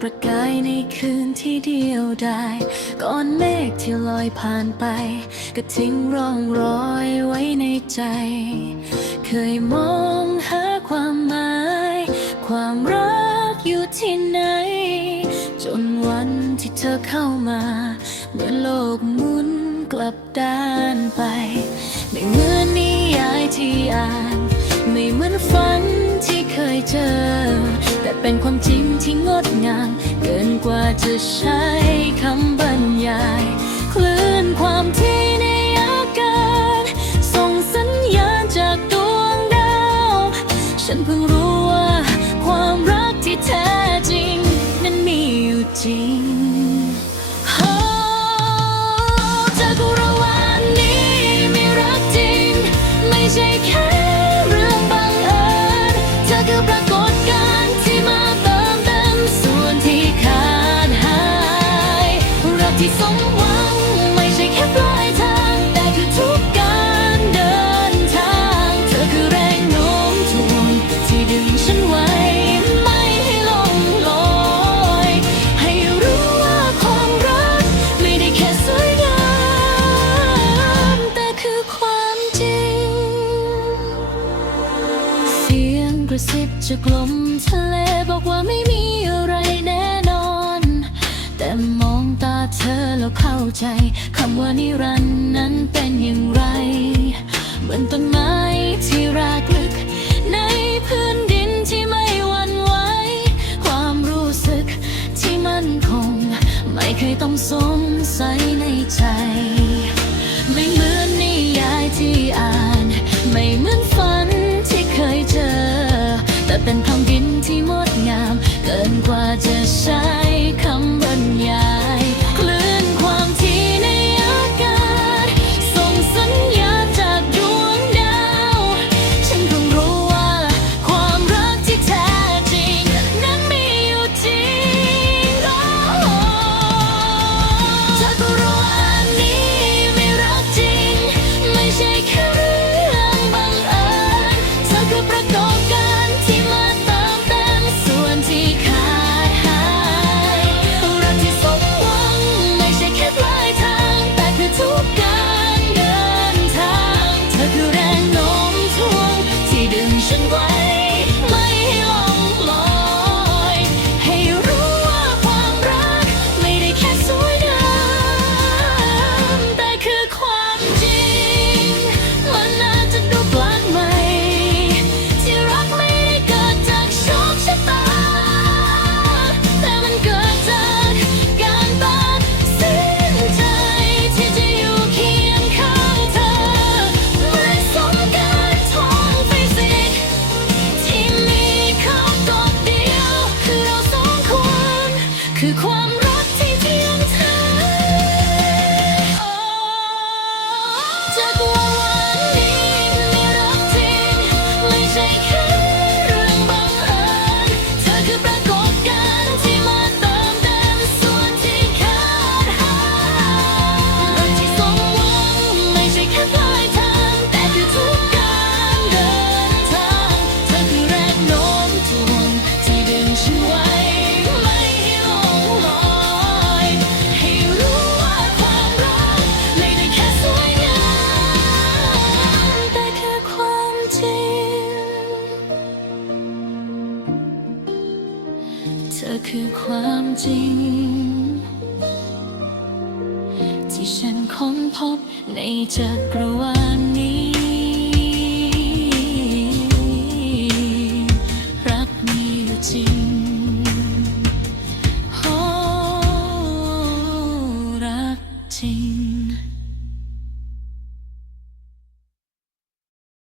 ประกายในคืนที่เดียวดายก้อนเมฆที่ลอยผ่านไป ก็ทิ้งร่องรอยไว้ในใจ เคยมองหาความหมาย ความรักอยู่ที่ไหน จนวันที่เธอเข้ามาเหมือนโลกหมุนกลับด้านไป ไม่เหมือนนิยายที่อ่าน ไม่เหมือนฝันที่เคยเจอ แต่เป็นความจริงางเกินกว่าจะใช้คำบรรยาย คลื่นความที่ในอากาศ ส่งสัญญาณจากดวงดาว ฉันเพิ่งรู้ ที่สมหวังไม่ใช่แค่ปลายทาง แต่คือทุกการเดินทาง เธอคือแรงโน้มถ่วงที่ดึงฉันไว้ ไม่ให้ลงลอย ให้รู้ว่าความรักไม่ได้แค่สวยงาม แต่คือความจริง เสียงกระซิบจากลม ใจคำว่านิรันดร์นั้นเป็นอย่างไร เหมือนต้นไม้ที่รากลึก ในพื้นดินที่ไม่หวั่นไหวความรู้สึกที่มั่นคง ไม่เคยต้องสงสัยในใจ ไม่เหมือนนิยายที่อ่าน ไม่เหมือน คือความ เธอคือความจริง ที่ฉันค้นพบในจักรวาลนี้